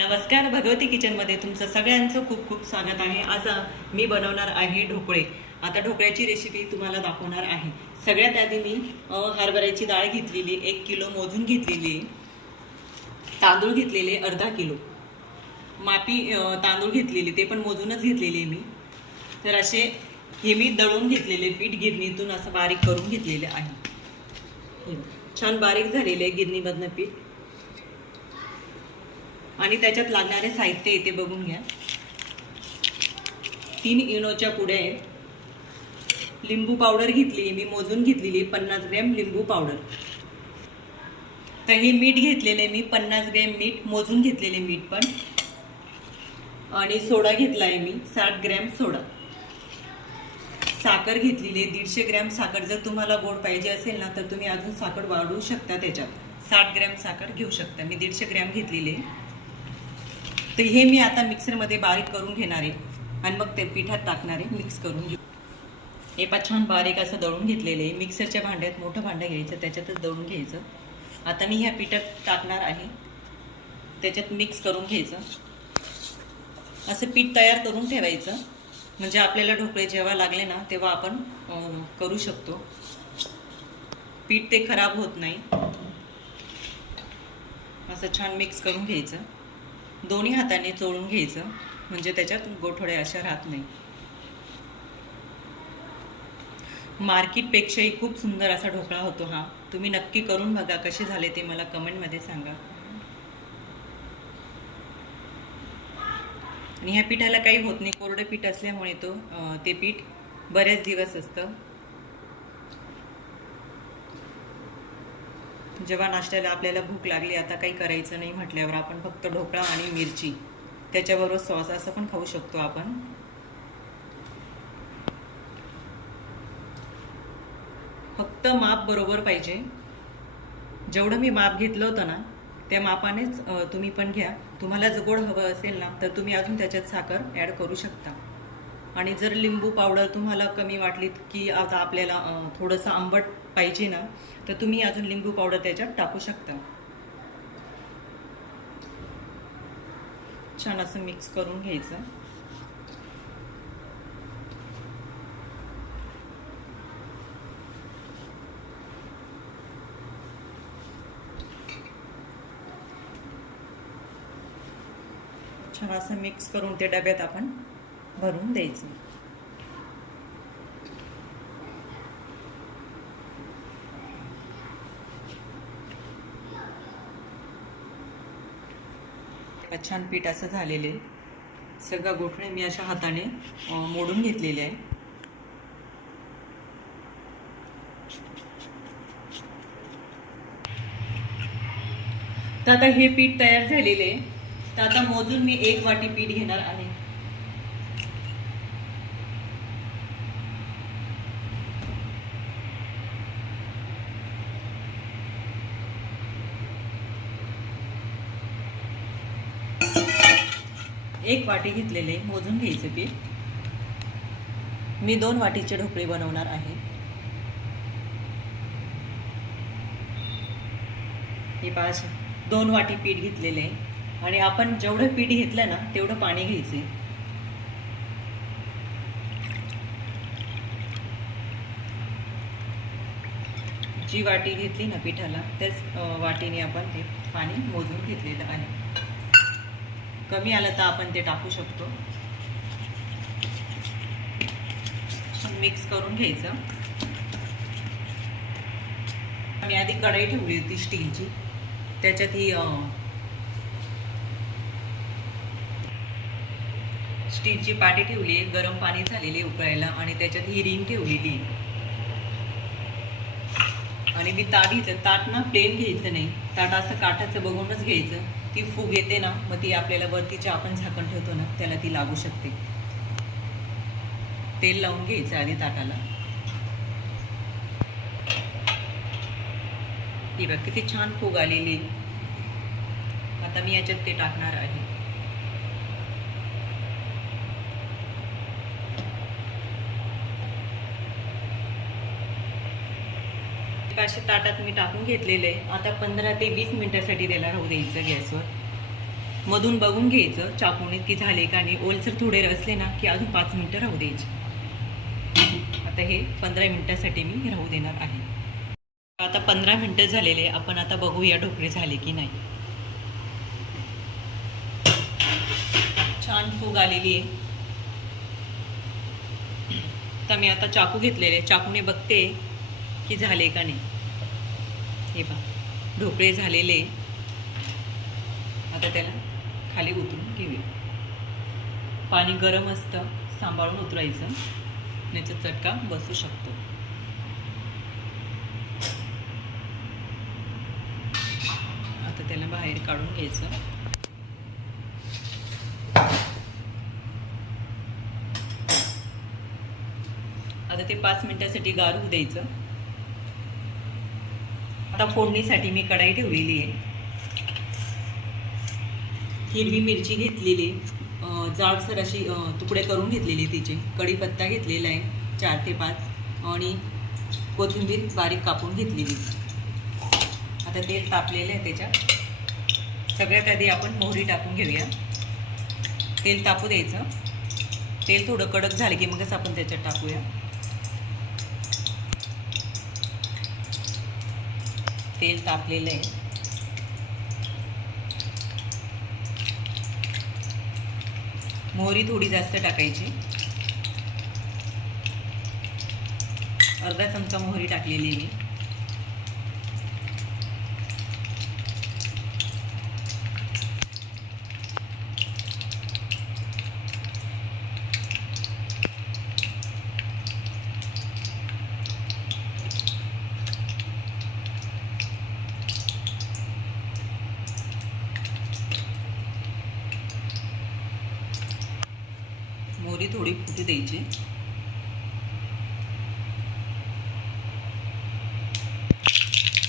नमस्कार, भगवती किचनमध्ये तुमचं सगळ्यांचं खूप खूप स्वागत आहे। आज मी बनवणार आहे ढोकळे। आता ढोकळ्याची रेसिपी तुम्हाला दाखवणार आहे। सगळ्यात आधी मी हरभऱ्याची डाळ घेतलेली 1 किलो मोजून घेतलेली, तांदूळ घेतलेले अर्धा किलो, मापी तांदूळ घेतलेले ते पण मोजूनच घेतलेले मी। तर असे हे मी दळून घेतलेले पीठ गिरणीतून असं बारीक करून घेतलेले आहे। छान बारीक झालेले गिरणीमधनं पीठ। आणि त्याच्यात लागणारे साहित्य इथे बघून घ्या। 3 इनोच्या पुड्या आहेत। लिंबू पावडर घेतली मी, मोजून घेतलेली 50 ग्रॅम लिंबू पावडर। तर हे मीठ घेतलेले मी 50 ग्रॅम मीठ, मोजून घेतलेले मीठ पण। आणि सोडा घेतलाय मी 60 ग्रॅम सोडा। साखर घेतलेली 150 ग्रॅम साखर। जर तुम्हाला गोड पाहिजे असेल ना तर तुम्ही अजून साखर वाढवू शकता, त्याच्यात 60 ग्रॅम साखर घेऊ शकता। मी 150 ग्रॅम घेतलेली। तर हे मी आता मिक्सरमध्ये बारीक करून घेणार आहे आणि मग ते पिठात टाकणार आहे, मिक्स करून घेऊ। हे पण छान बारीक असं दळून घेतलेले आहे। मिक्सरच्या भांड्यात मोठं भांडं घ्यायचं, त्याच्यातच दळून घ्यायचं। आता मी ह्या पिठात टाकणार आहे, त्याच्यात मिक्स करून घ्यायचं। असं पीठ तयार करून ठेवायचं, म्हणजे आपल्याला ढोकळे जेव्हा लागले ना तेव्हा आपण करू शकतो। पीठ ते खराब होत नाही। असं छान मिक्स करून घ्यायचं। दोन्ही हाताने चोळून घ्यायचं, म्हणजे त्याच्यात गोठोडे अशा राहत नाही। मार्केटपेक्षाही खूप सुंदर असा ढोकळा होतो हा। तुम्ही नक्की करून बघा, कसे झाले ते मला कमेंटमध्ये सांगा। आणि ह्या पिठाला काही होत नाही, कोरडे पीठ असल्यामुळे ते पीठ बरेच दिवस असतं। जेव्हा नाश्त्याला आपल्याला भूक लागली, आता काही करायचं नाही म्हटल्यावर आपण फक्त ढोकळा आणि मिरची, त्याच्याबरोबर सॉस असं पण खाऊ शकतो आपण। फक्त माप बरोबर पाहिजे। जेवढं मी माप घेतलं होतं ना त्या मापानेच तुम्ही पण घ्या। तुम्हाला जर गोड हवं असेल ना तर तुम्ही अजून त्याच्यात साखर ॲड करू शकता। आणि जर लिंबू पावडर तुम्हाला कमी वाटलीत की आता आपल्याला थोडंसं आंबट पाहिजे ना, तर तुम्ही अजून लिंबू पावडर त्याच्यात टाकू शकता। छान असं मिक्स करून घ्यायचं। छान असं मिक्स करून ते डब्यात आपण भरून द्यायचं। छान पीठ असं झालेले सगळं गोठणे मी अशा हाताने मोडून घेतलेले आहे। तर आता हे पीठ तयार झालेले आहे। तर आता मोजून मी 1 वाटी पीठ घेणार आहे। एक वाटी घेतलेले मोजून घ्यायचे पीठ। मी 2 वाटीचे ढोकळे बनवणार आहे। हे 2 वाटी पीठ घेतलेले आणि आपण जेवढं पीठ घेतलं ना तेवढं पाणी घ्यायचे। जी वाटी घेतली ना पिठाला त्याच वाटीने आपण ते पाणी मोजून घेतलेलं आहे। कमी आलं तर आपण ते टाकू शकतो। मिक्स करून घ्यायचं। मी आधी कढई ठेवली होती स्टीलची, त्याच्यात ही स्टीलची पाटी ठेवली आहे, गरम पाणी झालेले उकळायला, आणि त्याच्यात ही रिंग ठेवलेली। आणि मी ताट घेतलं। ताट ना प्लेन घ्यायचं नाही, ताट असं काठाचं बघूनच घ्यायचं। ती फूग येते ना, मग ती आपल्याला वरतीचे आपण झाकण ठेवतो ना त्याला ती लागू शकते। तेल लावून घ्यायचं आधी ताटाला। ही बघ किती छान फूग आलेली। आता मी याच्यात ते टाकणार आहे। अशा ताटात मी टाकून घेतलेले। आता 15 ते 20 मिनिटांसाठी त्याला राहू द्यायचं गॅसवर। मधून बघून घ्यायचं चाकूने की झाले का नाही. ओलसर थोडे असले ना की अजून 5 मिनिटं राहू द्यायचे. आता हे 15 मिनिटासाठी मी राहू देणार आहे. आता 15 मिनिटं झालेले. आपण आता बघूया ढोकळे झाले की नाही. छान फूग आलेली आहे. तर मी आता चाकू घेतलेले, चाकूने बघते की झाले का नाही. हे पहा ढोकळे झालेले. आता त्याला खाली उतरून घेऊया. पाणी गरम असतं, सांभाळून उतरायचं, याचा चटका बसू शकतो. आता त्याला बाहेर काढून घ्यायचं. आता ते 5 मिनिटासाठी गार होऊ द्यायचं. आता फोडणीसाठी मी कढाई ठेवलेली आहे. हिरवी मिरची घेतलेली, जाडसर अशी तुकडे करून घेतलेली, तिचे कढीपत्ता घेतलेला आहे 4 ते 5 आणि कोथिंबीर बारीक कापून घेतलेली. आता तेल तापलेलं आहे. त्याच्यात सगळ्यात आधी आपण मोहरी टाकून घेऊया. तेल तापू द्यायचं. तेल थोडं कडक झालं की मगच आपण त्याच्यात टाकूया. तेल तापलेलं आहे. मोहरी थोडी जास्त टाकायची. अर्धा चमचा मोहरी टाकलेली मी. मोहरी थोडी फुटू द्यायची.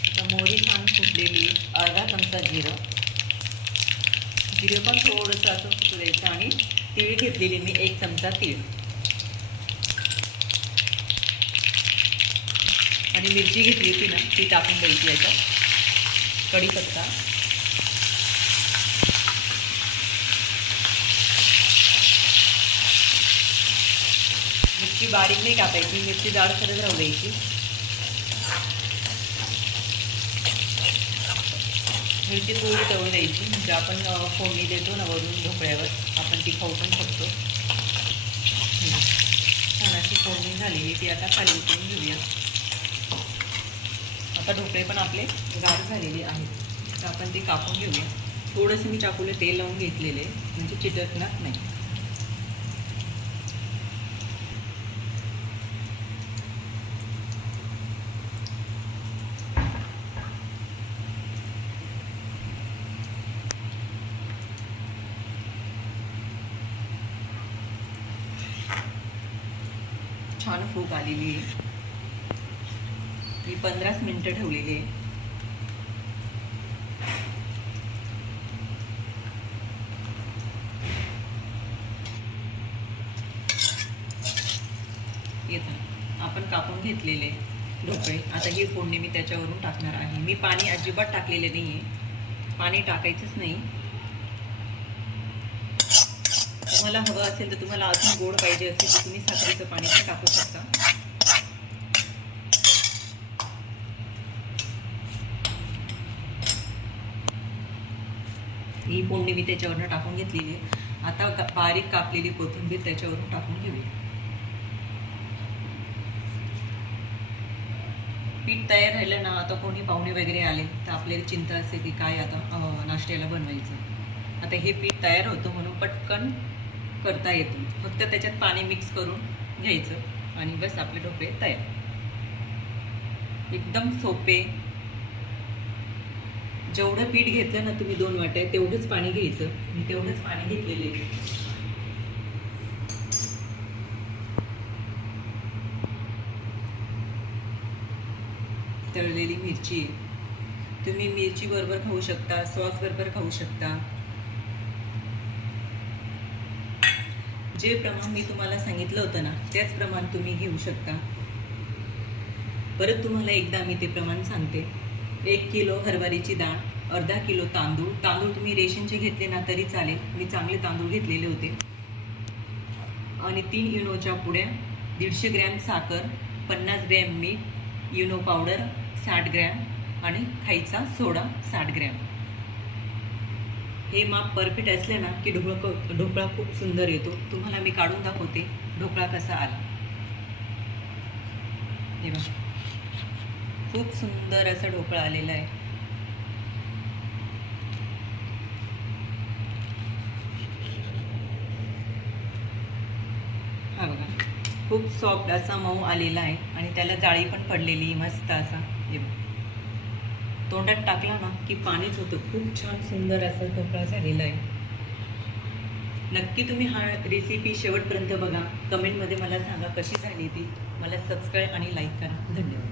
आता मोहरी छान फुटलेली. अर्धा चमचा जिरं पण थोडंसं असं फुटू द्यायचं. आणि तीळ घेतलेली मी 1 चमचा तीळ. आणि मिरची घेतली होती ना ती टाकून द्यायची याच्यात. कढीपत्ता, मिरची बारीक नाही कापायची, मिरची जाडसरच राहू द्यायची. मिरची थोडी तळून द्यायची, म्हणजे आपण फोडणी देतो ना वरून ढोकळ्यावर, आपण ती खाऊ पण शकतो. छान अशी फोडणी झालेली, ती आता खाली उतरून घेऊया. आता ढोकळे पण आपले गार झालेले आहेत, तर आपण ते कापून घेऊया. थोडंसं मी चाकूला तेल लावून घेतलेले, म्हणजे चिटकणार नाही. छान फूग आलेली आहे. मी 15 मिनिटं ठेवलेली आहे. येतं आपण कापून घेतलेले ढोकळे. आता ही फोडणी मी त्याच्यावरून टाकणार आहे. मी पाणी अजिबात टाकलेले नाही आहे, पाणी टाकायचंच नाही. तुम्हाला हवं असेल तर, तुम्हाला अजून गोड पाहिजे असेल तर तुम्ही साखरेचं पाणी पण टाकू शकता. ही फोडणी मी त्याच्यावरून टाकून घेतलेली आहे. आता बारीक कापलेली कोथिंबीर त्याच्यावरून टाकून घेऊया. पीठ तयार राहिलं ना, आता कोणी पाहुणे वगैरे आले तर आपल्याला चिंता असते की काय आता नाश्त्याला बनवायचं. आता हे पीठ तयार होतं म्हणून पटकन करता येतो. फक्त त्याच्यात पाणी मिक्स करून घ्यायचं आणि बस आपले ढोकळे तयार. एकदम सोपे. जेवढं पीठ घेतलं ना तुम्ही 2 वाट्या, तेवढंच पाणी घ्यायचं. मी तेवढंच पाणी घेतलेलं आहे. तळलेली मिरची आहे, तुम्ही मिरची बरोबर खाऊ शकता, सॉस बरोबर खाऊ शकता. जे प्रमाण मी तुम्हाला सांगितलं होतं ना, त्याच प्रमाण तुम्ही घेऊ शकता. परत तुम्हाला एकदा मी ते प्रमाण सांगते. 1 किलो हरभऱ्याची डाळ अर्धा किलो तांदूळ तुम्ही रेशनचे घेतले ना तरी चालेल, मी चांगले तांदूळ घेतलेले होते. आणि 3 इनोच्या पुड्या, 150 ग्रॅम साखर, 50 ग्रॅम मीठ, इनो पावडर 60 ग्रॅम आणि खायचा सोडा 60 ग्रॅम. हे माप परफेक्ट असले ना की ढोकळा खूप सुंदर येतो. तुम्हाला मी काढून दाखवते ढोकळा कसा आला. हे बघा, खूप सुंदर असा ढोकळा आलेला आहे. हा बघा, खूप सॉफ्ट असा मऊ आलेला आहे आणि त्याला जाळी पण पडलेली मस्त असा. हे बघा, तोंडात टाकला ना की पाणीच होतं. खूप छान सुंदर असा ढोकळा झालेला आहे. नक्की तुम्ही हा रेसिपी शेवटपर्यंत बघा. कमेंटमध्ये मला सांगा कशी झाली ती. मला सबस्क्राईब आणि लाईक करा. धन्यवाद.